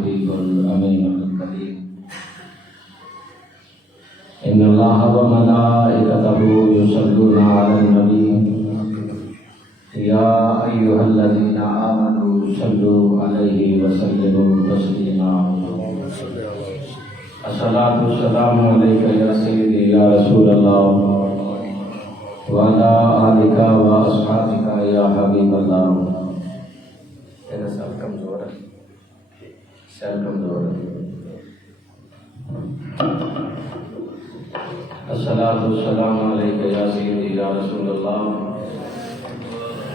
الحبيب الأمين الكريم إن الله وملائكته يصلون على النبي يا أيها الذين آمنوا صلوا عليه وسلموا تسليما الصلاة والسلام عليك يا سيدي يا رسول الله وعلى آلك وأصحابك يا حبيب الله. تیرا سال کمزور ہے، سال کمزور ہے. الصلاة والسلام عليك يا سيدي يا رسول الله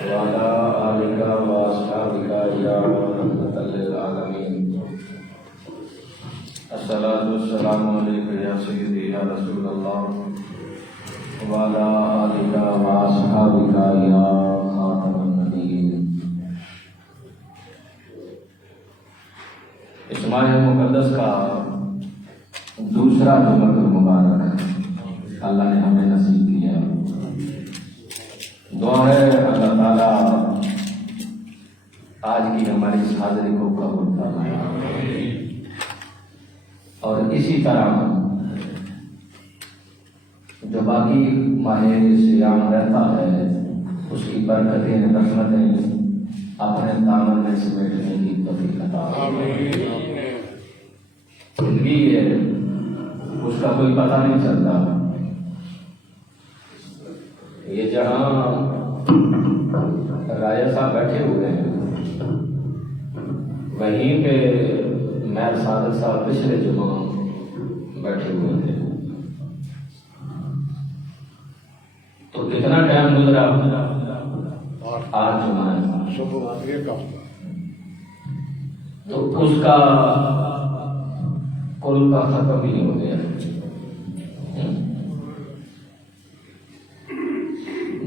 وعلى آلك وأصحابك يا رحمة للعالمين. الصلاة والسلام عليك يا سيدي يا رسول الله وعلى آلك وأصحابك يا خاتم النبيين. اس ماہ مقدس کا دوسرا جمعہ مبارک اللہ نے ہمیں نصیب کیا. دعا ہے اللہ تعالیٰ آج کی ہماری اس حاضری کو قبول فرمائے اور اسی طرح جو باقی ماہ صیام رہتا ہے اس کی برکتیں رحمتیں اپنے دامن میں سمیٹنے کی توفیق عطا فرمائے. زندگی ہے اس کا کوئی پتہ نہیں چلتا. یہ جہاں راجہ صاحب بیٹھے ہوئے ہیں وہیں پہ میر صادق صاحب پچھلے جمعہ بیٹھے ہوئے تھے. تو کتنا ٹائم گزرا؟ 8 جمعہ ہے. تو اس کا کل کا ختم ہی ہو گیا.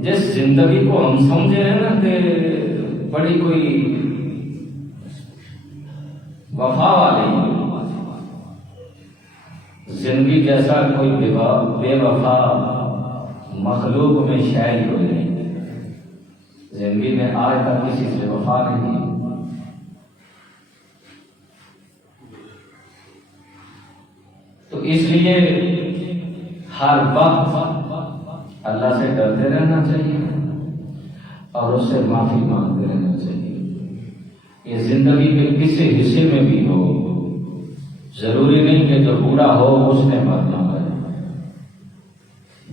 جس زندگی کو ہم سمجھے ہیں نا کہ بڑی کوئی وفا والی زندگی جیسا کوئی بے وفا مخلوق میں شاید کوئی نہیں. زندگی میں آج تک کسی سے وفا نہیں کی. تو اس لیے ہر وقت اللہ سے ڈرتے رہنا چاہیے اور اس سے معافی مانگتے رہنا چاہیے. یہ زندگی کے کسی حصے میں بھی ہو، ضروری نہیں کہ جو بوڑھا ہو اس نے مرنا ہے.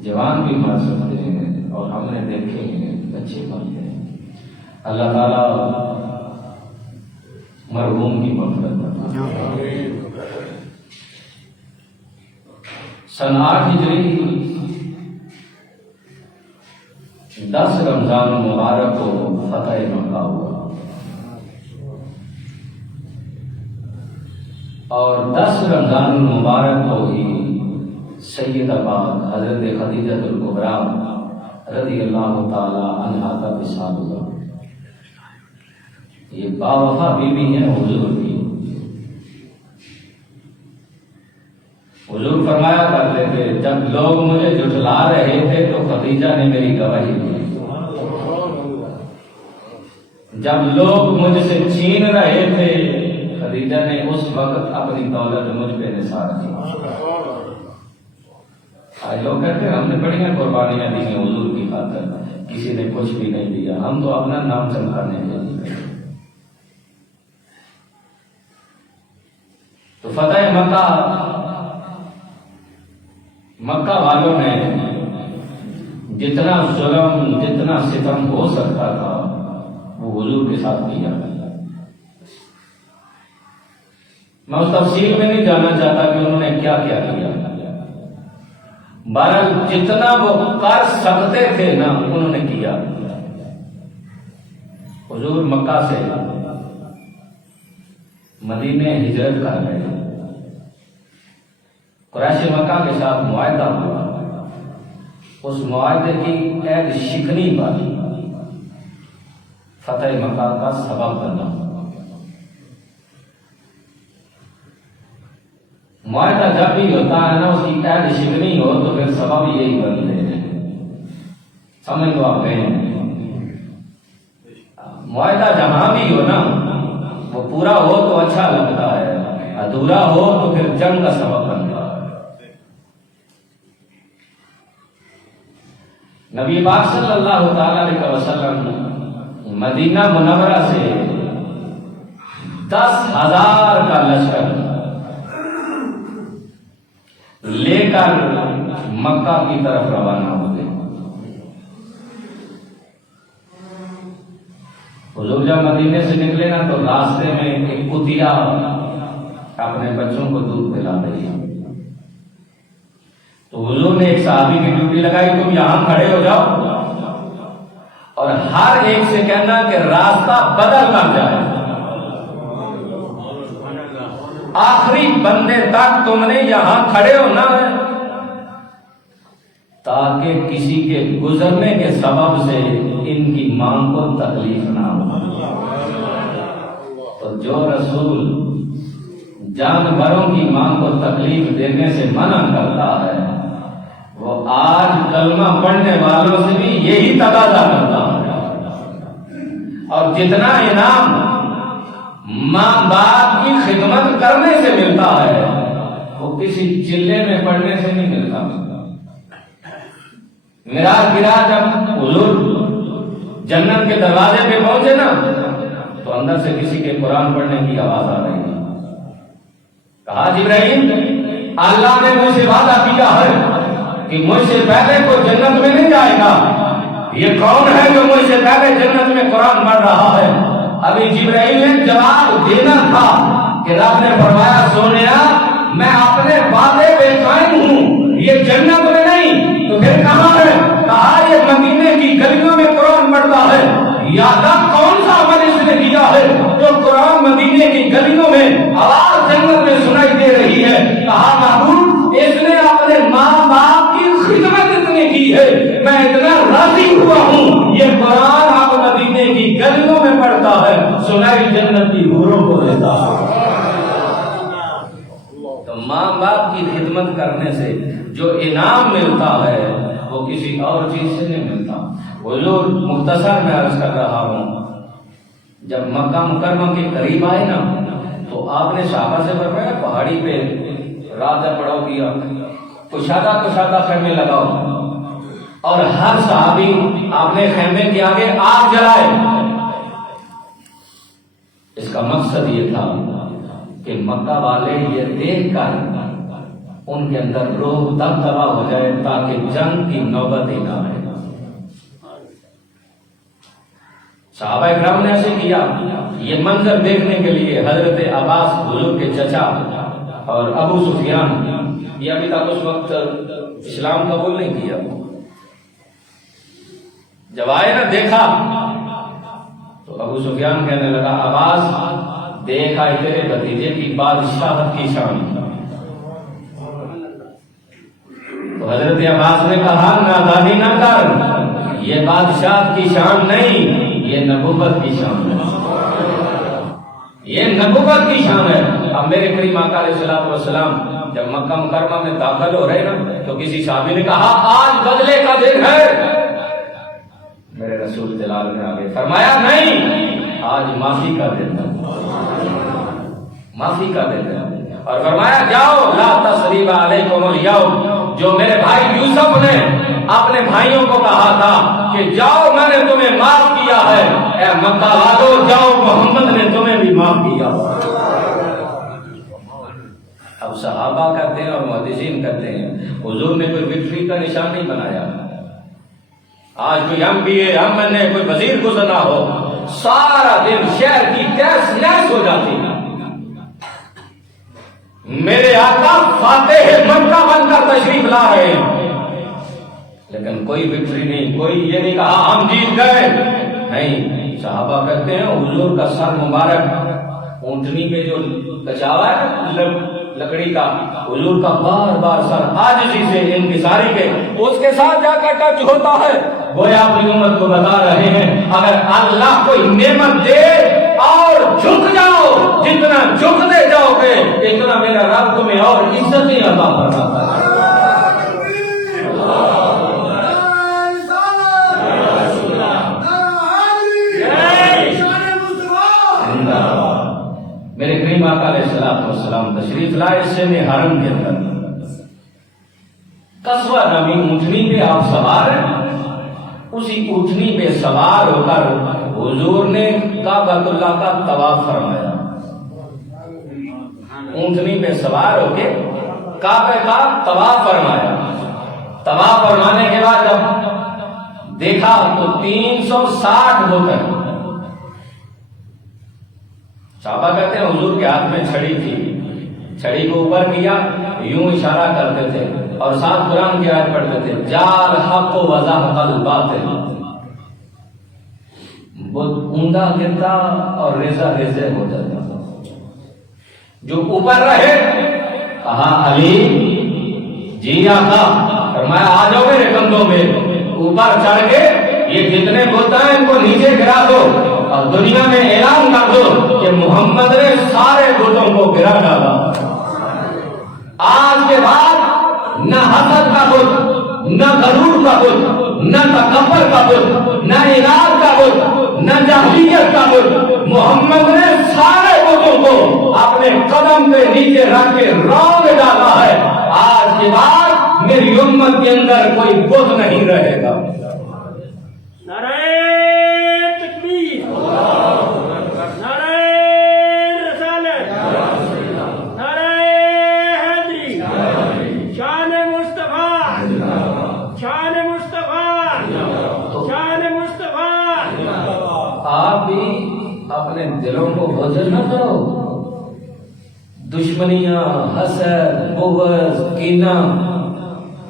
جوان بھی مر سکتے ہیں اور ہم نے دیکھے ہیں بچے مرتے ہیں. اللہ تعالیٰ مرحوم کی مغفرت فرمائے. سن 8 ہجری 10 رمضان المبارک کو فتح مکہ ہوا اور 10 رمضان المبارک کو ہی سیدہ پاک حضرت خدیجہ الکبریٰ رضی اللہ تعالی عنہا کا وصال ہوا. یہ باوفا بیوی ہیں حضور کی. حضور فرمایا کرتے تھے جب لوگ مجھے جھٹلا رہے تھے تو خدیجہ نے میری گواہی دی. جب لوگ مجھ سے چھین رہے تھے خدیجہ نے اس وقت اپنی دولت مجھ پہ نثار کی. آج لوگ کہتے ہیں ہم نے بڑی قربانیاں دی ہیں حضور کی خاطر، کسی نے کچھ بھی نہیں دیا، ہم تو اپنا نام چمکانے کے لیے. تو فتح مکہ والوں نے جتنا ظلم جتنا ستم ہو سکتا تھا وہ حضور کے ساتھ کیا. میں اس تفصیل میں نہیں جانا چاہتا کہ انہوں نے کیا کیا کیا. بہرحال جتنا وہ کر سکتے تھے نا انہوں نے کیا. حضور مکہ سے مدینے ہجرت کر گئے. قریش مکہ کے ساتھ معاہدہ ہوا. اس معاہدے کی قید شکنی پر فتح مکہ کا سبب بنا. معاہدہ جب بھی ہوتا ہے نا اس کی قید شکنی ہو تو پھر سبب یہی بنتے ہیں. سمجھ لو آپ. معاہدہ جہاں بھی ہو نا وہ پورا ہو تو اچھا لگتا ہے، ادھورا ہو تو پھر جنگ کا سبب بنتا ہے۔ نبی پاک صلی اللہ تعالی علیہ وسلم مدینہ منورہ سے 10,000 کا لشکر لے کر مکہ کی طرف روانہ ہو گئے۔ حضور جب مدینے سے نکلے نا تو راستے میں ایک کتیا اپنے بچوں کو دودھ پلا رہی ہے، تو حضور نے ایک صحابی کی ڈیوٹی لگائی، تم یہاں کھڑے ہو جاؤ اور ہر ایک سے کہنا کہ راستہ بدل کر جائے، آخری بندے تک تم نے یہاں کھڑے ہونا ہے، تاکہ کسی کے گزرنے کے سبب سے ان کی ماں کو تکلیف نہ ہو۔ تو جو رسول جانوروں کی ماں کو تکلیف دینے سے منع کرتا ہے، وہ آج کلمہ پڑھنے والوں سے بھی یہی تقاضا کرتا ہے۔ اور جتنا انعام ماں باپ کی خدمت کرنے سے ملتا ہے وہ کسی چلے میں پڑھنے سے نہیں ملتا۔ معراج گرا جب حضور جنت کے دروازے پہ پہنچے نا تو اندر سے کسی کے قرآن پڑھنے کی آواز آ رہی ہے۔ کہا جبرائیل اللہ نے مجھ سے وعدہ کیا ہے کہ مجھ سے پہلے کوئی جنت میں نہیں جائے گا، یہ کون ہے جو مجھ سے پہلے جنت میں قرآن پڑھ رہا ہے؟ ابھی جبرائیل نے جواب دینا تھا کہ رب نے فرمایا سونیا میں اپنے وعدے پہ قائم ہوں، یہ جنت میں نہیں تو پھر کہاں ہے؟ کہا یہ مدینے کی گلیوں میں قرآن پڑھتا ہے۔ یاد کون سا عمل اس نے کیا ہے جو قرآن مدینے کی گلیوں میں آواز جنت میں سنائی دے رہی ہے؟ کہا محبوب اس نے اپنے ماں باپ کی خدمت اتنی کی ہے، میں اتنا راضی ہوا ہوں، یہ قرآن آپ مدینے کی گلیوں میں پڑھتا ہے، سنائی جنت کی حوروں کو دیتا ہے۔ تو ماں باپ کی خدمت کرنے سے جو انعام ملتا ہے وہ کسی اور چیز سے نہیں ملتا۔ حضور مختصر میں عرض کر رہا ہوں، جب مکہ مکرمہ کے قریب آئے نا تو آپ نے صحابہ سے فرمایا پہاڑی پہ رات پڑاؤ کیا، کشادہ خیمے لگاؤ، اور ہر صحابی آپ نے خیمے کے آگے آگ جلائے۔ اس کا مقصد یہ تھا کہ مکہ والے یہ دیکھ کر ان کے اندر روح دبدبا ہو جائے تاکہ جنگ کی نوبت ہی نہ آئے۔ صحابہ اکرام نے ایسے کیا۔ یہ منظر دیکھنے کے لیے حضرت عباس حضور کے چچا اور ابو سفیان، یہ ابھی تک اس وقت اسلام قبول نہیں کیا، جب آئے نا دیکھا تو ابو سفیان کہنے لگا عباس دیکھا تیرے بھتیجے کی بادشاہت کی شان۔ تو حضرت عباس نے کہا نادانی نہ کر، یہ بادشاہت کی شان نہیں، یہ نبوت کی شان ہے، یہ نبوت کی شان ہے۔ اب میرے کریم آقا علیہ الصلوۃ والسلام جب مکہ مکرمہ میں داخل ہو رہے نا تو کسی صحابی نے کہا آج بدلے کا دن ہے۔ میرے رسول جلال نے آگے فرمایا نہیں، آج معافی کا دن ہے، معافی کا دن ہے، اور فرمایا جاؤ لا تثریب علیکم الیوم۔ جو میرے بھائی یوسف نے اپنے بھائیوں کو کہا تھا کہ جاؤ میں نے تمہیں معاف کیا ہے، اے مکہ والو جاؤ محمد نے تمہیں بھی معاف کیا۔ اب صحابہ کہتے ہیں اور محدثین کہتے ہیں حضور نے کوئی وکٹری کا نشان نہیں بنایا۔ آج کوئی MBA MNA کوئی وزیر گزرنا ہو سارا دن شہر کی تہس نہس ہو جاتی ہے، میرے آقا فاتح مکہ بن کر تشریف لا رہے ہیں، لیکن کوئی وکٹری نہیں، کوئی یہ نہیں کہا ہم جیت گئے، نہیں۔ صحابہ کہتے ہیں حضور کا سر مبارک اونٹنی پہ جو کچاوا ہے لکڑی کا، حضور کا بار بار سر عاجزی سے انکساری کے اس کے ساتھ جا کر ٹچ ہوتا ہے۔ گویا اپنی امت کو بتا رہے ہیں اگر اللہ کوئی نعمت دے اور جھک جاؤ، جتنا جھکتے جاؤ گے اتنا میرا رب تمہیں اور عزتیں عطا فرماتا ہے۔ کریم آقا علیہ السلام تشریف لائے شن حرم کے اندر. قصوہ نامی اونٹنی پہ آپ سوار ہیں. اسی اونٹنی پہ سوار ہو کر حضور نے کعبۃ اللہ کا طواف فرمایا. اونٹنی پہ سوار ہو کے کعبے کا طواف فرمایا. طواف فرمانے کے بعد جب دیکھا تو 360 بتیں. صحابہ کہتے ہیں حضور کے ہاتھ میں چھڑی تھی. چھڑی کو اوپر کیا, یوں اشارہ کرتے تھے اور ساتھ قرآن کی آیت پڑھتے تھے, جال حق و وضاحق الباطل. بت اوندا گرتا اور ریزہ ریزے ہو جاتا. جو اوپر رہے کہا علی جی آقا, فرمایا آ جاؤ میرے کندھوں میں. اوپر چڑھ کے یہ جتنے بت ہیں ان کو نیچے گرا دو اور دنیا میں اعلان کر دو کہ محمد نے سارے بتوں کو گرا ڈالا. آج کے بعد نہ حسد کا بت, نہ غرور کا بت, نہ تکبر کا بت, نہ اناد کا بت, نہ جاہلیت کا بت. محمد نے سارے بتوں کو اپنے قدم پہ نیچے رکھ کے رونگ ڈالا ہے. آج کے بعد میری امت کے اندر کوئی بت نہیں رہے گا. نعرہ تکبیر, نعرہ رسالت, نعرہ حیدری, شان مصطفیٰ, شان مصطفیٰ, شان مصطفیٰ. آپ بھی اپنے دلوں کو بوجھل نہ کرو. دشمنیاں, حسد, بغض, کینہ,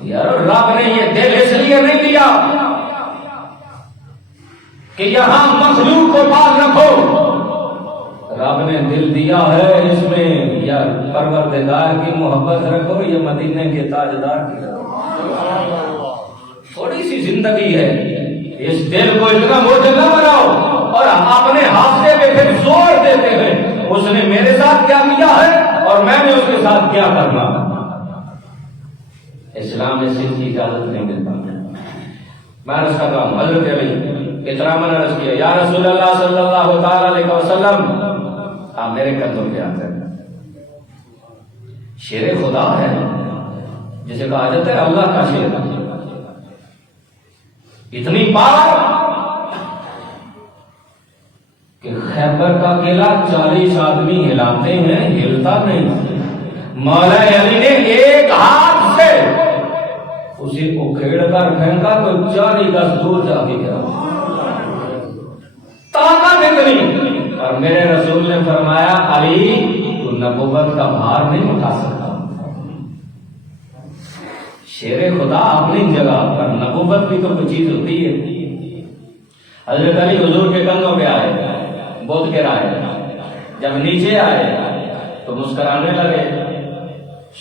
یار رب نے یہ دل اس لیے نہیں دیا کہ یہاں مخلوق کو پاک رکھو. رب نے دل دیا ہے اس میں یا پروردگار کی محبت رکھو یا مدینے کے تاجدار کی رکھو. تھوڑی سی زندگی ہے, اس دل کو اتنا بوجھل نہ بناؤ اور اپنے حافظے پہ پھر زور دیتے ہیں اس نے میرے ساتھ کیا کیا ہے اور میں نے اس کے ساتھ کیا کرنا. اسلام میں صرف کی اجازت نہیں دیتا. میں عرض کر رہا ہوں, حضرت علی احترام نے عرض کیا, یا رسول اللہ صلی اللہ تعالی علیہ وسلم آپ میرے کندھوں پہ آتے ہیں. شیر خدا ہے جسے کہا جاتا ہے اللہ کا شیر. اتنی پاور کہ خیبر کا قلعہ 40 آدمی ہلاتے ہیں, ہلتا نہیں. مولا علی نے ایک ہاتھ سے اسے اکھیڑ کر پھینکا تو 40 گز دور جا کے گرا. طاقت اتنی. اور میرے رسول نے فرمایا علی تو نبوت کا بھار نہیں اٹھا سکتا. شیر خدا اپنی جگہ پر, نبوت بھی تو کوئی چیز ہوتی ہے. حضرت علی حضور کے کندھوں پہ آئے, بت گرائے. جب نیچے آئے تو مسکرانے لگے.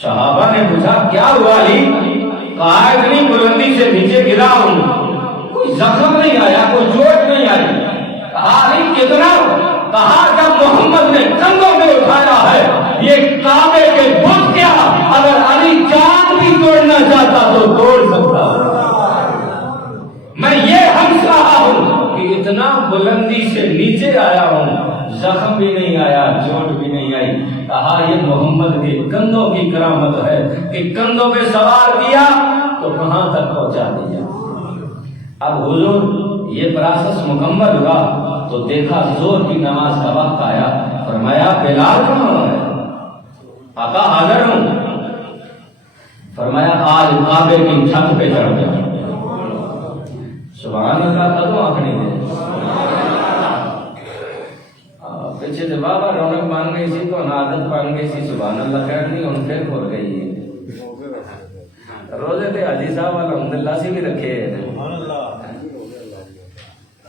صحابہ نے پوچھا کیا ہوا علی؟ کہا اتنی بلندی سے نیچے گرا ہوں, کوئی زخم نہیں آیا, کوئی چوٹ نہیں آئی. کہا علی کتنا؟ کہا جب محمد نے کندھوں میں اٹھایا ہے یہ کعبے کے بت کیا اگر علی چاند بھی توڑنا چاہتا تو توڑ سکتا. میں یہ ہنس رہا ہوں کہ اتنا بلندی سے نیچے آیا ہوں, زخم بھی نہیں آیا, چوٹ بھی نہیں آئی. کہا یہ محمد کے کندھوں کی کرامت ہے کہ کندھوں پہ سوار کیا تو کہاں تک پہنچا دیا. اب حضور یہ پروسیس مکمل ہوا تو دیکھا زور کی نماز کا وقت آیا. فرمایا بلال کہاں ہے؟ آقا حاضر ہوں. فرمایا آج کعبے کی چھت پہ چڑھ گیا. سبحان اللہ. کدو آنکھنی دے پیچھے تو بابا رونق مان گئی سی تو عادت بن گئی سی. سبحان اللہ خیر نہیں ہوں پھر کھل گئی ہے. روزے تے حاجی صاحب الحمدللہ سی بھی رکھے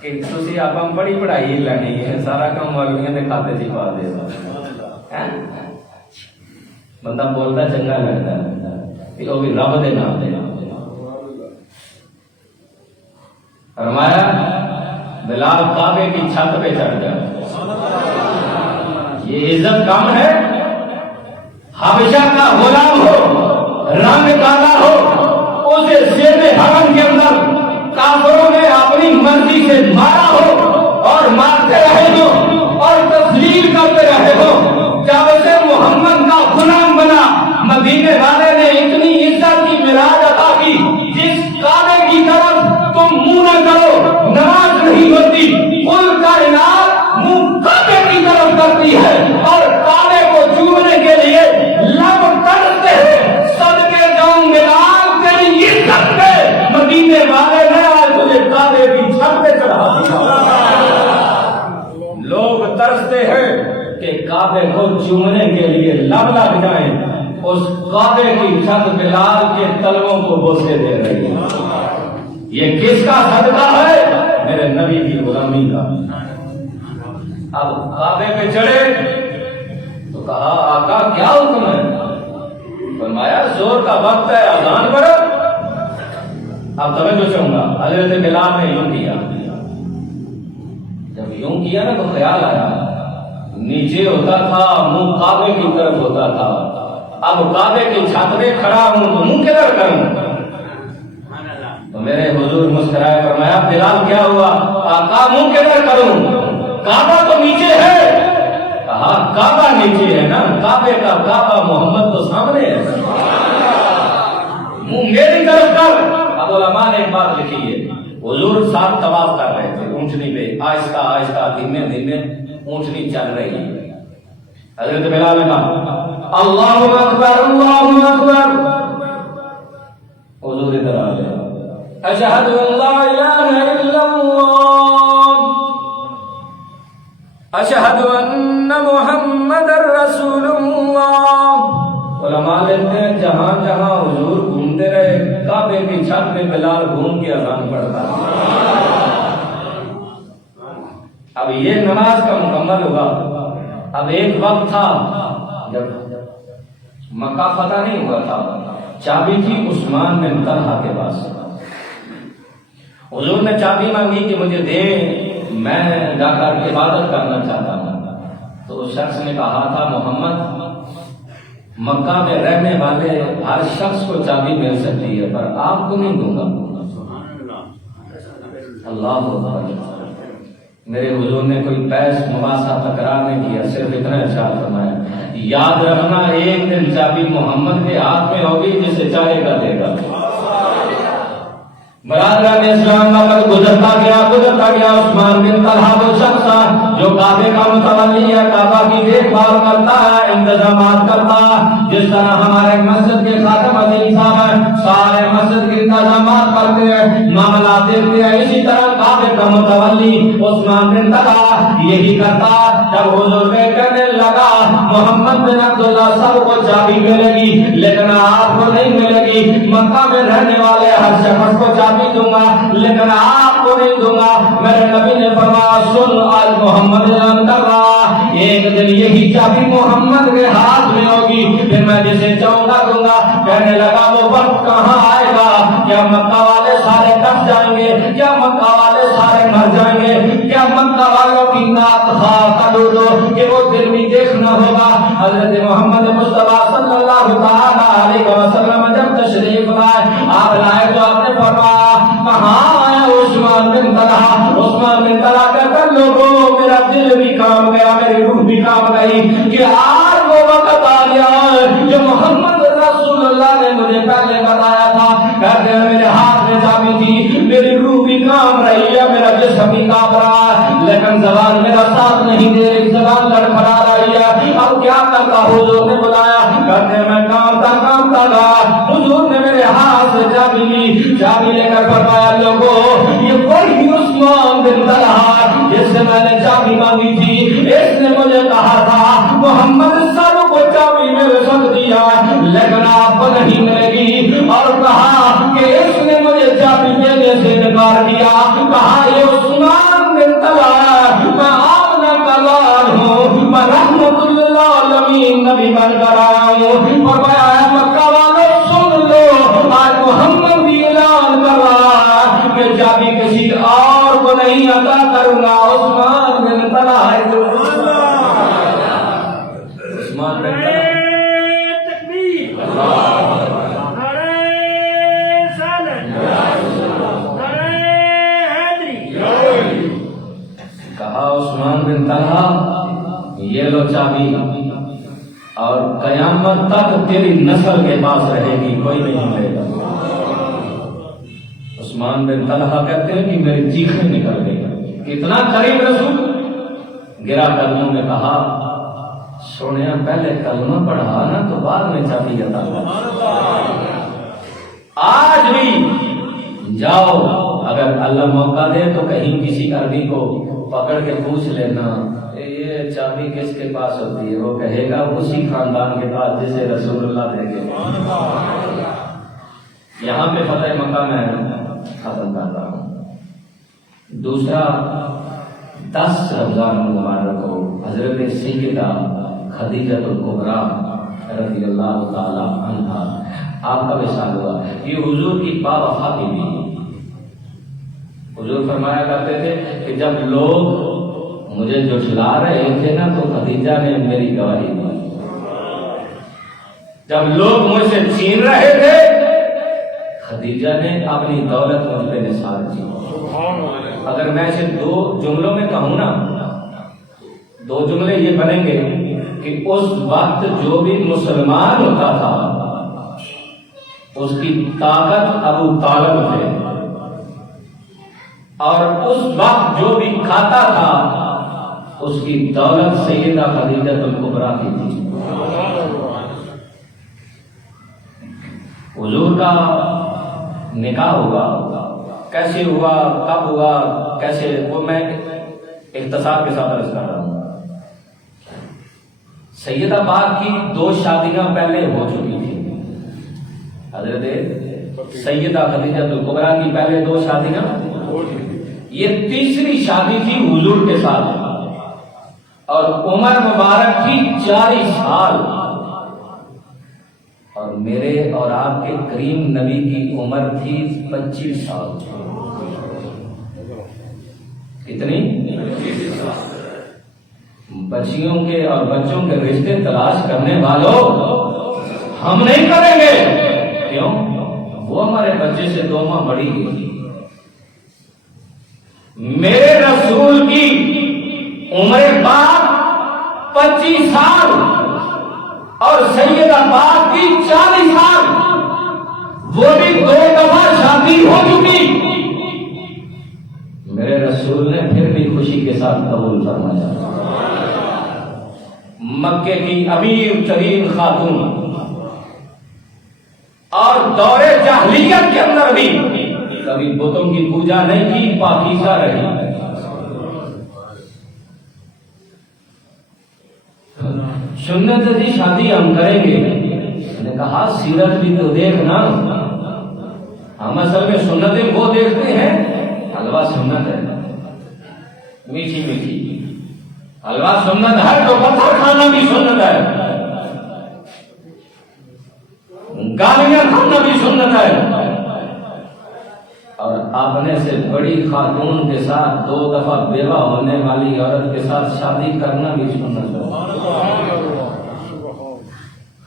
کہ تسی آپ بڑی پڑھائی لینی ہے, سارا کام مولویاں دے کھاتے چ پا دے. بندہ بولتا چنگا لگتا ہے وہ بھی رب دے نام دے. فرمایا بلال کعبے کی چھت پہ چڑھ گیا. یہ عزت کم ہے؟ حبشہ کا غلام ہو, رنگ کالا ہو, اسے زیر حرم کے اندر کافروں نے اپنی مرضی سے مارا ہو اور مارتے رہے ہو اور تسلیم کرتے رہے ہو. جب کعبے کو چومنے کے لیے لب لگ جائیں، اس کعبے کی چھت بلال کے تلووں کو بوسے دے رہی ہے۔ یہ کس کا صدقہ ہے؟ میرے نبی کی غلامی کا۔ اب کعبے پہ چڑھے تو کہا آقا کیا حکم ہے؟ فرمایا زور کا وقت ہے، اذان کرو۔ اب توجہ چاہوں گا، حضرت بلال نے یوں کیا، جب یوں کیا نا تو خیال آیا نیچے ہوتا تھا، منہ کعبے کی طرف ہوتا تھا، اب کعبے کی چھت پہ کھڑا ہوں تو منہ کدھر کروں؟ تو میرے حضور مسکرائے، فرمایا بلال کیا ہوا؟ آقا منہ کدھر کروں؟ کعبہ تو نیچے ہے۔ کہا کعبہ نیچے ہے نا، کعبے کا کعبہ محمد تو سامنے ہے، منہ میری طرف کر۔ اب علماء نے ایک بات لکھی ہے، حضور ساتھ طواف کر رہے تھے اونٹنی پہ، آہستہ آہستہ دھیمے دھیمے اونٹنی چل رہی ہے۔ حضرت بلال نے کہا اللہ اکبر اللہ اکبر، حضور ادھر آ گئے، اشہد ان لا الہ الا اللہ اشہد ان محمد رسول اللہ۔ علماء لیتے ہیں جہاں جہاں حضور گھومتے رہے، کعبے کی چھت پہ بلال گھوم کے اذان پڑھتا۔ اب یہ نماز کا مکمل ہوگا۔ اب ایک وقت تھا جب مکہ فتح نہیں ہوا تھا، چابی تھی عثمان بن طلحہ کے پاس۔ حضور نے چابی مانگی کہ مجھے دے، میں جا کر کے عبادت کرنا چاہتا ہوں۔ تو اس شخص نے کہا تھا محمد مکہ میں رہنے والے ہر شخص کو چابی مل سکتی ہے پر آپ کو نہیں دوں گا۔ اللہ اکبر۔ میرے حضور نے کوئی پیس مباحثہ تکرار نہیں کیا، صرف اتنا ارشاد فرمایا یاد رکھنا ایک دن چابی محمد کے ہاتھ میں ہوگی، جسے چاہے گا دے گا۔ برادران اسلام کا وقت گزرتا گیا عثمان بن طلحہ وہ شخص جو کعبے کا متولی ہے، کعبہ کی دیکھ بھال کرتا ہے، انتظامات کرتا ہے۔ جس طرح ہمارے مسجد کے خاتم عظیم صاحب ہیں، سارے مسجد کے انتظامات کرتے ہیں، معاملات دیکھتے ہیں، اسی طرح کعبے کا متولی عثمان بن طلحہ یہی کرتا۔ جب حضور نے کہنے لگا محمد بن عبداللہ سب کو چابی ملے گی لیکن آپ کو نہیں ملے گی، مکہ میں رہنے والے ہر شخص کو چابی دوں گا لیکن آپ کو نہیں دوں گا۔ میرے نبی نے فرمایا سن آج محمد اعلان کر رہا، ایک دن یہی چابی محمد کے ہاتھ میں ہوگی، پھر میں جسے چاہوں گا دوں گا۔ کہنے لگا وہ وقت کہاں آئے گا؟ کیا مکہ والے سارے کٹ جائیں گے؟ کیا مکہ والے سارے مر جائیں گے؟ کیا مکہ والوں کی نعت خواہ کر دو کہ وہ دل بھی دیکھنا ہوگا؟ حضرت محمد مصطفیٰ صلی اللہ تعالی علیہ وسلم جب تشریف لائے، آپ لائے تو آپ نے فرمایا کہاں آیا عثمان بن طلحہ؟ عثمان بن طلحہ کہتا لوگوں میرا دل بھی کام گیا، میری روح بھی کام گئی کہ آج وہ وقت آ گیا جو محمد رسول اللہ نے مجھے پہلے بتایا تھا۔ کہتے ہیں میرے ہاتھ میں چابی تھی، میری روح بھی کام رہی ہے، میرا جسم بھی کام رہا ہے، لیکن زبان میرا ساتھ نہیں دے رہی، زبان لڑکھڑا رہی ہے۔ اب کیا کرتا؟ حضور نے بلایا، کہتے ہیں میں کامتا رہا، حضور نے میرے ہاتھ سے چابی لی، چابی لے کر فرمایا لوگوں یہ وہی عثمان بن طلحہ جس سے میں نے چابی مانگی تھی، اس نے مجھے کہا تھا محمد سب کو چابی میرے سکتی ہے لیکن آپ کو نہیں ملے گی، اور کہا کہ اس نے مجھے چابی دینے سے انکار کیا۔ کہا یہ عثمان بن طلحہ، میں آمنہ کا لال ہوں، میں رحمت اللہ عالمین نبی بن کر آیا ہوں۔ اور میں مکہ والوں سن لو آج محمد بھی اعلان کر رہا ہے کہ چابی کسی اور کو نہیں عطا کروں گا۔ عثمان بن طلحہ عثمان بن طلحہ تکبیر، نعرہ رسالت، نعرہ حیدری۔ کہا عثمان بن طلحہ یہ لو چابی، اور قیامت تک تیری نسل کے پاس رہے گی، کوئی نہیں لے گا۔ عثمان بن طلحہ کہتے ہیں کہ میری چیخیں نکل گئی، اتنا قریب رسول گرا قدموں میں کہا سونے پہلے کلمہ پڑھا نا تو بعد میں چابی عطا کر۔ آج بھی جاؤ، اگر اللہ موقع دے تو کہیں کسی عربی کو پکڑ کے پوچھ لینا یہ چابی کس کے پاس ہوتی ہے؟ وہ کہے گا اسی خاندان کے پاس جسے رسول اللہ دیں گے۔ یہاں پہ فتح مکہ میں ختم کر رہا ہوں۔ دوسرا 10 رمضان مبارک کو حضرت سیدہ خدیجہ الکبریٰ رضی اللہ تعالی عنہا آپ کا وصال ہوا۔ یہ حضور کی باوفا کی بھی، حضور فرمایا کرتے تھے کہ جب لوگ مجھے جھٹلا رہے تھے نا تو خدیجہ نے میری گواہی دی، جب لوگ مجھ سے چھین رہے تھے خدیجہ نے اپنی دولت مجھ پہ نثار کی۔ اگر میں اسے 2 جملوں میں کہوں نا، 2 جملے یہ بنیں گے کہ اس وقت جو بھی مسلمان ہوتا تھا اس کی طاقت ابو طالب تھے، اور اس وقت جو بھی کھاتا تھا اس کی دولت سیدہ خدیجہ الکبریٰ کی تھی۔ حضور کا نکاح ہوا، کیسے ہوا، کب ہوا، کیسے، وہ میں اختصار کے ساتھ عرض کر رہا ہوں۔ سیدہ پاک کی 2 شادیاں پہلے ہو چکی تھی۔ حضرت سیدہ خدیجہ الکبریٰ کی پہلے 2 شادیاں، یہ تیسری شادی تھی حضور کے ساتھ، اور عمر مبارک کی 40 سال، اور میرے اور آپ کے کریم نبی کی عمر تھی 25 سال۔ کتنی؟ بچیوں کے اور بچوں کے رشتے تلاش کرنے والوں ہم نہیں کریں گے، کیوں؟ وہ ہمارے بچے سے 2 ماہ بڑی ہوئی۔ میرے رسول کی عمر پاک 25 سال اور سیدہ پاک کی 40 سال، وہ بھی 2 دفعہ شادی ہو چکی، میرے رسول نے پھر بھی خوشی کے ساتھ قبول فرمایا۔ مکے کی امیر ترین خاتون، اور دور جاہلیت کے اندر بھی کبھی بتوں کی پوجا نہیں کی، پاکیزہ رہی۔ سنت جی شادی ہم کریں گے، میں نے کہا سیرت بھی تو دیکھنا، ہم اصل میں سنتیں وہ دیکھتے ہیں، حلوہ سنت ہے، میٹھی میٹھی حلوہ سنت ہے، تو پتھر کھانا بھی سنت ہے، گالیاں کھانا بھی سنت ہے، اور اپنے سے بڑی خاتون کے ساتھ 2 دفعہ بیوہ ہونے والی عورت کے ساتھ شادی کرنا بھی سنت ہے۔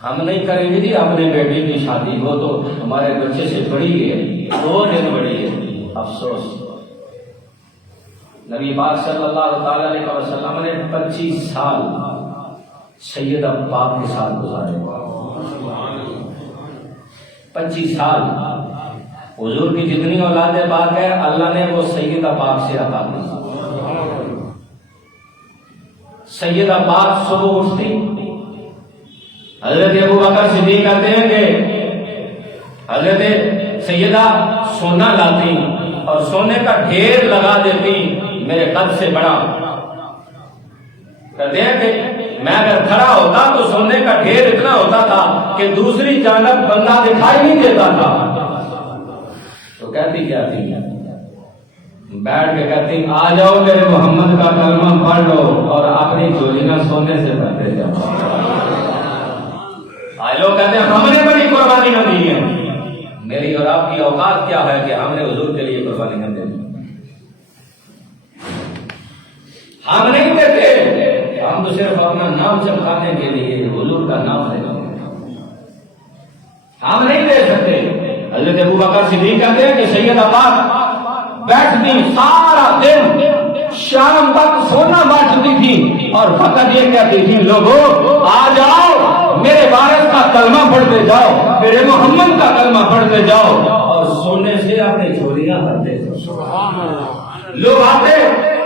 ہم نہیں کریں گے جی اپنے بیٹے کی شادی، وہ تو ہمارے بچے سے بڑی ہے، 2 دن بڑی ہے، افسوس۔ نبی پاک صلی اللہ تعالی علیہ وسلم نے 25 سال سیدہ پاک کے ساتھ گزارے، 25 سال۔ حضور کی جتنی اولاد پاک ہے اللہ نے وہ سیدہ پاک سے عطا کی۔ سیدہ پاک صبح اٹھتی، حضرت ابو بکر صدیق کہتے ہیں کہ حضرت سیدہ سونا لاتی اور سونے کا ڈھیر لگا دیتی میرے قد سے بڑا، کہتے ہیں کہ میں اگر کھڑا ہوتا تو سونے کا ڈھیر اتنا ہوتا تھا کہ دوسری جانب بندہ دکھائی نہیں دیتا تھا۔ تو کہتی کیا تھی؟ بیٹھ کے کہتی آ جاؤ میرے محمد کا کلمہ پڑھ لو اور اپنی جولیاں سونے سے بھرتے جاؤ۔ آج لوگ کہتے ہیں ہم نے بڑی قربانیاں دی ہیں، میری اور آپ کی اوقات کیا ہے کہ ہم نے حضور کے لیے قربانیاں دی؟ ہم نہیں دیتے، ہم تو صرف اپنا نام چمکانے کے لیے حضور کا نام لے، ہم نہیں دے سکتے۔ حضرت ابو بکر صدیق کہتے ہیں کہ سیدہ پاک بیٹھتی سارا دن شام تک سونا بانٹتی تھی اور فقط یہ کہتی تھی لوگوں آ جاؤ میرے وارث کا کلمہ پڑھتے جاؤ، میرے محمد کا کلمہ پڑھتے جاؤ، اور سونے سے اپنے جھولیاں بھرتے جاؤ۔ لوگ آتے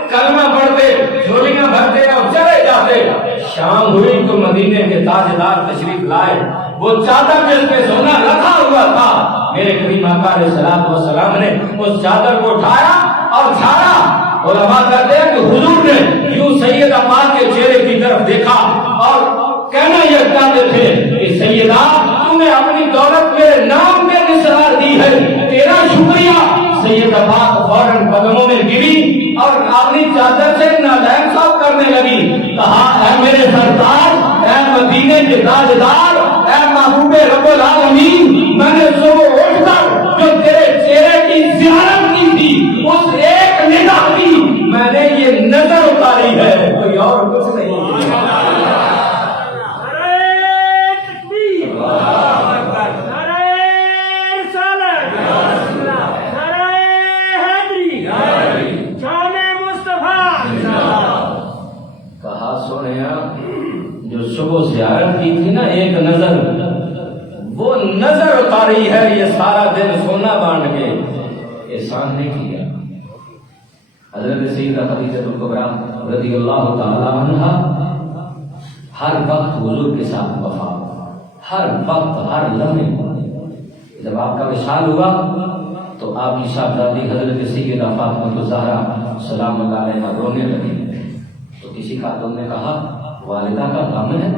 کلمہ پڑھتے جھولیاں بھرتے اور چلے جاتے۔ شام ہوئی تو مدینے کے تاجدار تشریف لائے، وہ چادر جس پہ سونا رکھا ہوا تھا میرے کریم آقا علیہ السلام نے اس چادر کو اٹھایا اور جھاڑا علماء کہتے ہیں کہ حضور نے یوں سیدہ پاک کے چہرے کی طرف دیکھا اور کہنا یہ کہتے تھے کہ سیدہ تم نے اپنی دولت میرے نام پہ نثار دی ہے، تیرا شکریہ۔ سیدہ پاک فوراً قدموں میں گری اور اپنی چادر سے نالین صاف کرنے لگی، کہا اے میرے سردار، اے مدینے کے تاجدار، اے محبوب رب العالمین، میں نے صبح اٹھ کر جو تیرے چہرے کی زیارت کی تھی اس ایک نگاہ کی میں نے یہ نظر اتاری ہے، کوئی اور کچھ نہیں۔ جو صبح زیارت کی تھی نا ایک نظر، وہ نظر اتاری ہے، یہ سارا دن سونا بانٹ کے احسان نہیں کیا۔ حضرت سیدہ خدیجہ الکبریٰ رضی اللہ تعالی عنہا ہر وقت حضور کے ساتھ وفا، ہر وقت ہر لمحے۔ جب آپ کا وصال ہوا تو آپ کی صاحبزادی حضرت سیدہ فاطمہ الزہرا سلام اللہ علیہا رونے لگی، تو کسی خاتون نے کہا والدہ کا غم ہے؟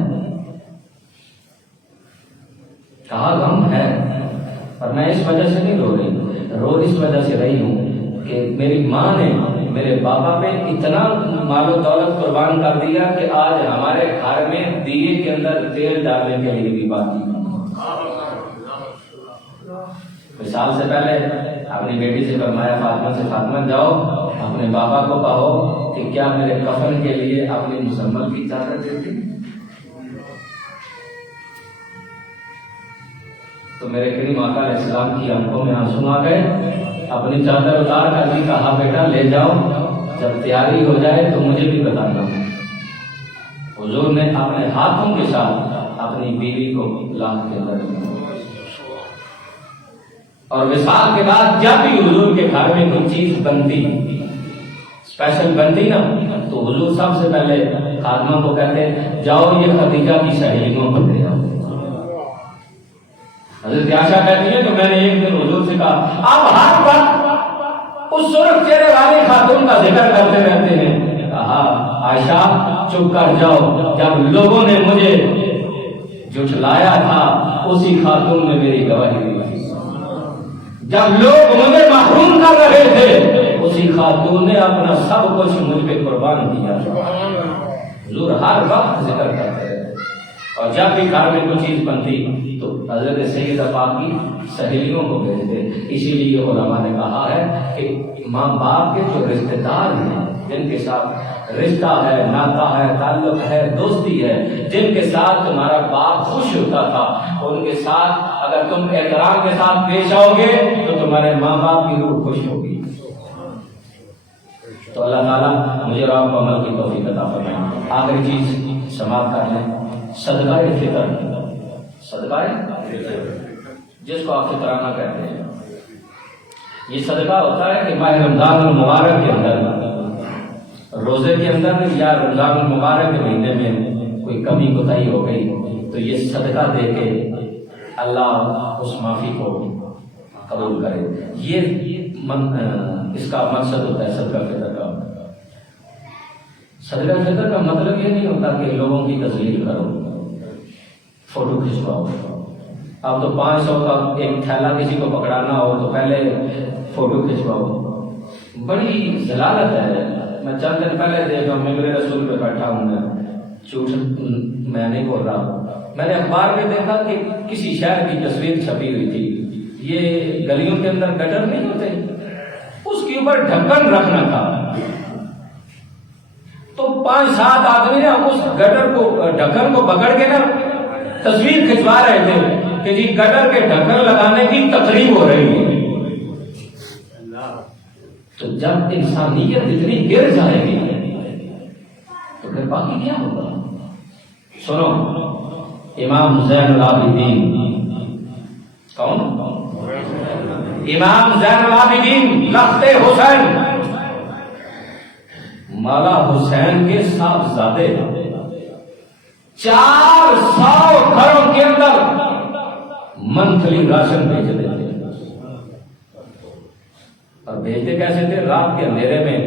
کہا غم ہے، پر میں اس وجہ سے نہیں رو رہی، رو اس وجہ سے رہی ہوں کہ میری ماں نے میرے بابا پہ اتنا مال و دولت قربان کر دیا کہ آج ہمارے گھر میں دیے کے اندر تیل ڈالنے کے لیے بھی باقی۔ مثال سے پہلے اپنی بیٹی سے فرمایا فاطمہ سے، فاطمہ جاؤ اپنے بابا کو کہو کہ کیا میرے کفن کے لیے اپنی مزمل کی چادر دیتی؟ تو میرے کریم آقا علیہ السلام کی آنکھوں میں آنسو آ گئے، اپنی چادر اتار کر بھی کہا بیٹا لے جاؤ، جب تیاری ہو جائے تو مجھے بھی بتانا۔ حضور نے اپنے ہاتھوں کے ساتھ اپنی بیوی کو لاکھ کے اندر دیا، اور وصال کے بعد جب بھی حضور کے گھر میں کوئی چیز بنتی اسپیشل بنتی نا تو حضور سب سے پہلے خادمہ کو کہتے جاؤ یہ خدیجہ کی سہیلیوں کو دے آؤ۔ حضرت عائشہ کہتی ہے کہ میں نے ایک دن حضور سے کہا آپ ہر وقت اس سرخ چہرے والی خاتون کا ذکر کرتے رہتے ہیں، کہا عائشہ چپ کر جاؤ، جب لوگوں نے مجھے جھٹلایا تھا اسی خاتون نے میری گواہی دی، جب لوگ مجھے محروم کر رہے تھے اسی خاتون نے اپنا سب کچھ مجھ پہ قربان کیا۔ حضور ہر وقت ذکر کرتے ہیں، اور جب بھی گھر میں کوئی چیز بنتی تو حضرت سیدہ پاک کی سہیلیوں کو بھیجتے۔ اسی لیے علماء نے کہا ہے کہ ماں باپ کے جو رشتے دار ہیں، جن کے ساتھ رشتہ ہے، ناتا ہے، تعلق ہے، دوستی ہے، جن کے ساتھ تمہارا باپ خوش ہوتا تھا، ان کے ساتھ اگر تم احترام کے ساتھ پیش آؤ گے تو تمہارے ماں باپ کی روح خوش ہوگی۔ تو اللہ تعالیٰ مجھے اور آپ کو عمل کی توفیق عطا فرمائے۔ آخری چیز سماعت کر لیں، صدقہ فطر، صدقہ جس کو آپ فطرانہ کہتے ہیں، یہ صدقہ ہوتا ہے کہ ماہ رمضان المبارک کے اندر، روزے کے اندر یا رمضان المبارک کے مہینے میں کوئی کمی کوتاہی ہو گئی تو یہ صدقہ دے کے اللہ اس معافی کو قبول کرے۔ یہ اس کا مقصد ہوتا ہے صدقہ فطر کا۔ صدقہ فطر کا مطلب یہ نہیں ہوتا کہ لوگوں کی تذلیل کرو، فوٹو کھنچواؤ۔ اب تو 500 کا ایک تھیلا کسی کو پکڑانا ہو تو پہلے فوٹو کھنچواؤ، بڑی ضلالت ہے۔ میں چند دن پہلے دیکھا ممبر رسول پہ بیٹھا ہوں، میں جھوٹ میں نہیں بول رہا ہوں، میں نے اخبار میں دیکھا کہ کسی شہر کی تصویر چھپی ہوئی تھی، یہ گلیوں کے اندر گٹر نہیں ہوتے، اس کے اوپر ڈھکن رکھنا تھا، تو 5-7 آدمی نے اس گٹر کو ڈھکن کو پکڑ کے نا تصویر کھنچوا رہے تھے کہ جی گٹر کے ڈھکن لگانے کی تقریب ہو رہی ہے۔ تو جب انسانیت اتنی گر جائے گی تو پھر باقی کیا ہوگا؟ سنو، امام زین العابدین، کون؟ امام زین العابدین لخت حسین، مولا حسین کے صاحبزادے 400 گھروں کے اندر منتھلی راشن بھیجتے تھے، اور بھیجتے کیسے تھے؟ رات کے اندھیرے میں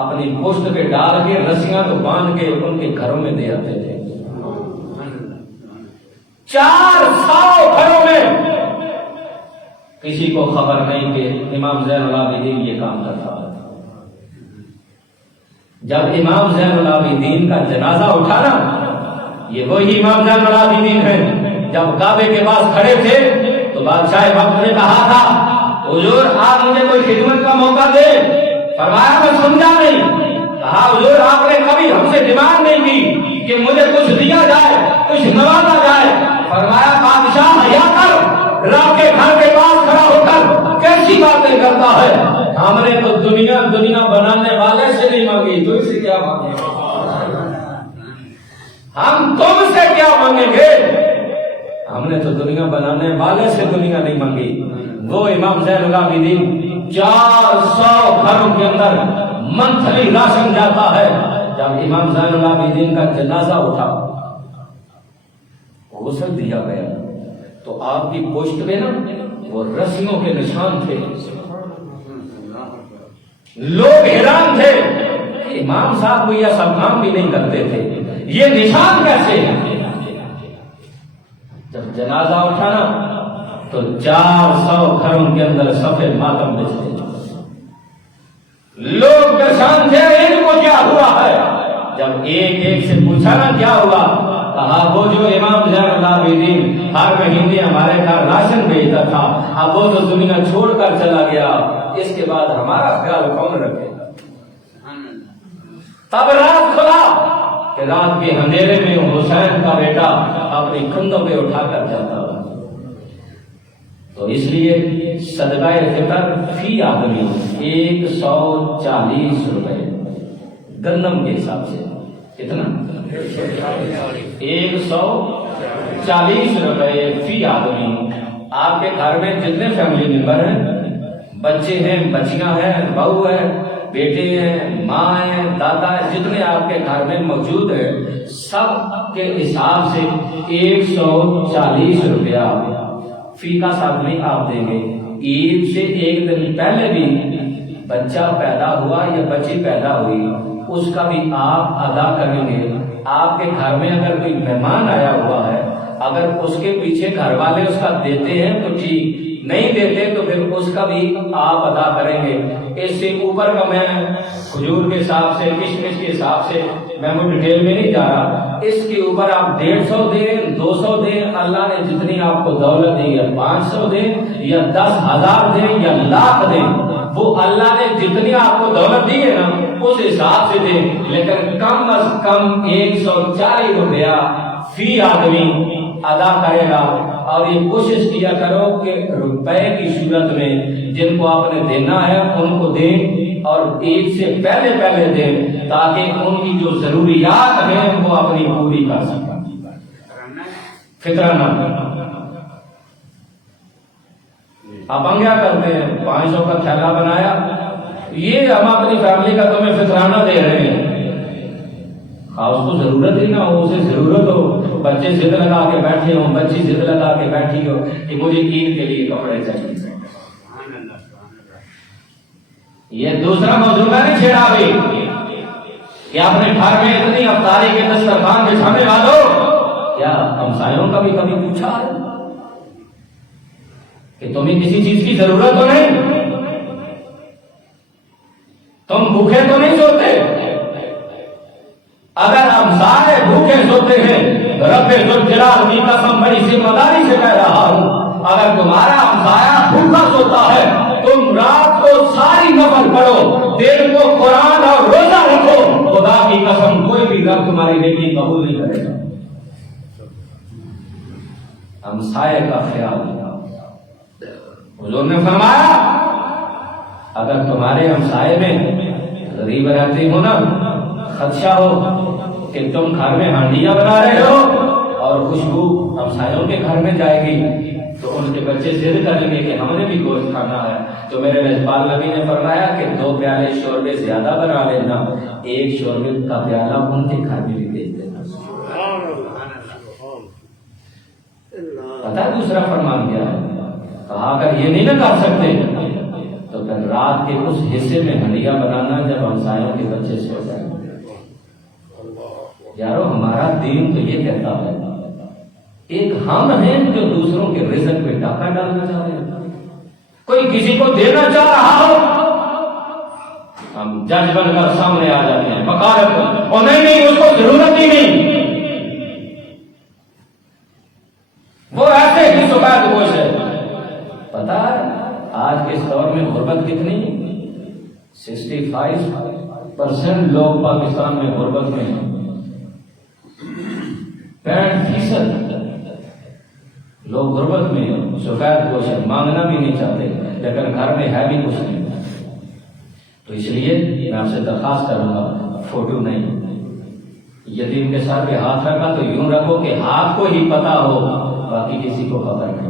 اپنی پشت پہ ڈال کے رسیاں تو باندھ کے ان کے گھروں میں دے آتے تھے۔ 400 گھروں میں کسی کو خبر نہیں کہ امام زین العابدین یہ کام کرتا ہے۔ جب امام زین العابدین کا جنازہ اٹھانا، یہ وہی امام زین العابدین ہیں جب کعبے کے پاس کھڑے تھے تو بادشاہ وقت نے کہا تھا حضور آپ مجھے کوئی خدمت کا موقع دے، فرمایا میں سمجھا نہیں۔ کہا حضور آپ نے کبھی ہم سے ڈیمانڈ نہیں کی کہ مجھے کچھ دیا جائے، کچھ نوازا جائے۔ فرمایا بادشاہ حیا کر، رب کے گھر کے پاس کھڑا ہو کر کیسی باتیں کرتا ہے؟ ہم نے تو دنیا بنانے والے سے نہیں مانگی، تو اس سے کیا مانگیں گے؟ ہم تم سے کیا مانگیں گے؟ ہم نے تو دنیا بنانے والے سے دنیا نہیں مانگی۔ وہ امام زین العابدین 400 گھروں کے اندر منتھلی راشن جاتا ہے۔ جب امام زین العابدین کا جنازہ اٹھا، غسل دیا گیا تو آپ کی پشت میں نا وہ رسیوں کے نشان تھے۔ لوگ حیران تھے کہ امام صاحب کو یہ سب کام بھی نہیں کرتے تھے، یہ نشان کیسے ہیں؟ جب جنازہ اٹھانا تو 400 گھروں کے اندر سفید ماتم بچتے، لوگ پریشان تھے ان کو کیا ہوا ہے۔ جب ایک سے پوچھا نا کیا ہوا، کہا وہ جو امام زین العابدین ہر مہینے ہمارے گھر راشن بھیجتا تھا، اب وہ تو دنیا چھوڑ کر چلا گیا، اس کے بعد ہمارا خیال کون رکھے گا؟ تب رات کھلا کہ رات کے اندھیرے میں حسین کا بیٹا اپنی کندھوں پہ اٹھا کر جاتا ہے۔ تو اس لیے صدقہ فطر فی آدمی 140 روپے گندم کے حساب سے، کتنا؟ 140 روپے فی آدمی۔ آپ کے گھر میں جتنے فیملی ممبر ہیں، بچے ہیں، بچیاں ہیں، بہو ہے، بیٹے ہیں، ماں ہیں، دادا ہے، جتنے آپ کے گھر میں موجود ہیں، سب کے حساب سے 140 روپیہ فی کا آدمی آپ دیں گے۔ عید سے ایک دن پہلے بھی بچہ پیدا ہوا یا بچی پیدا ہوئی، اس کا بھی آپ ادا کریں گے۔ آپ کے گھر میں اگر کوئی مہمان آیا ہوا ہے، اگر اس کے پیچھے گھر والے اس کا دیتے ہیں تو ٹھیک، نہیں دیتے تو پھر اس کا بھی آپ ادا کریں گے۔ اس سے اوپر کا میں کھجور کے حساب سے، کشمش کے حساب سے میں وہ ڈیٹیل میں نہیں جا رہا، اس کے اوپر آپ 150 دیں، 200 دیں، اللہ نے جتنی آپ کو دولت دی ہے، 500 دیں یا 10,000 دیں یا لاکھ دیں، وہ اللہ نے جتنی آپ کو دولت دی ہے نا اس حساب سے دیں، لیکن کم از کم 140 روپیہ فی آدمی ادا کرے گا۔ اور یہ کوشش کیا کرو کہ روپے کی صورت میں جن کو آپ نے دینا ہے ان کو دیں، اور عید سے پہلے دیں، تاکہ ان کی جو ضروریات ہیں وہ اپنی پوری کر سکیں۔ فطرہ نہ آپ کیا کرتے ہیں، 500 کا تھیلا بنایا، یہ ہم اپنی فیملی کا تمہیں فطرانہ دے رہے ہیں، اس کو ضرورت ہی نہ ہو، اسے ضرورت ہو، بچے ضد لگا کے بیٹھے ہوں، بچی ضد لگا کے بیٹھی ہو کہ مجھے عید کے لیے کپڑے چاہیے۔ یہ دوسرا موضوع میں نے چھیڑا بھی کہ اپنے گھر میں اتنی افطاری کے دسترخوان بچھانے والوں، کیا ہمسایوں کا بھی کبھی پوچھا ہے کہ تمہیں کسی چیز کی ضرورت تو نہیں، تم بھوکے تو نہیں سوتے؟ اگر ہمسائے بھوکے سوتے ہیں، رب ذوالجلال کی قسم بڑی ذمہ داری سے کہہ رہا ہوں، اگر تمہارا ہمسایہ بھوکا سوتا ہے، تم رات کو ساری نفل پڑھو، دن کو قرآن اور روزہ رکھو، خدا کی قسم کوئی بھی رب تمہاری نیکی قبول نہیں کرے گا۔ ہمسائے کا خیال، حضور نے فرمایا اگر تمہارے ہمسائے میں غریب رہتے ہو نا، خدشہ ہو کہ تم گھر میں ہانڈیاں بنا رہے ہو اور خوشبو ہمسایوں کے گھر میں جائے گی تو ان کے بچے ضد کر لیں گے کہ ہم نے بھی گوشت کھانا ہے، تو میرے میزبان نبی نے فرمایا کہ 2 پیالے شوربے زیادہ بنا لینا، 1 شوربے کا پیالہ ان کے گھر میں بھی بھیج دینا۔ پتہ دوسرا فرمان کیا ہے؟ کہا اگر یہ نہیں نہ کر سکتے تو پھر رات کے اس حصے میں ہنڈیا بنانا جب ہمسایوں کے بچے سو جائیں. یارو ہمارا دین تو یہ کہتا ہے ایک ہم ہیں جو دوسروں کے رزق پہ ڈاکہ ڈالنا چاہ رہے ہیں. کوئی کسی کو دینا چاہ رہا ہو ہم جج بن کر سامنے آ جاتے ہیں وکالت اور نہیں اس کو ضرورت ہی نہیں. وہ ایسے ہی شکایت گوش ہے. پتا ہے آج کے اس دور میں غربت کتنی؟ 65% لوگ پاکستان میں غربت میں ہیں. 65% لوگ غربت میں ہیں. شکایت گوش ہے، مانگنا بھی نہیں چاہتے لیکن گھر میں ہے بھی کچھ نہیں. تو اس لیے میں آپ سے درخواست کروں گا فوٹو نہیں، یتیم کے سر پہ ہاتھ رکھا تو یوں رکھو کہ ہاتھ کو ہی پتا ہو باقی کسی کو خبر نہیں.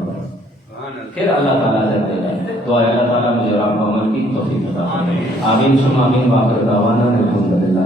پھر اللہ تعالیٰ دے گا. دعا اللہ تعالیٰ مجھے عمل کی توفیق عطا فرمائے. آمین ثم آمین. وآخر دعوانا الحمدللہ.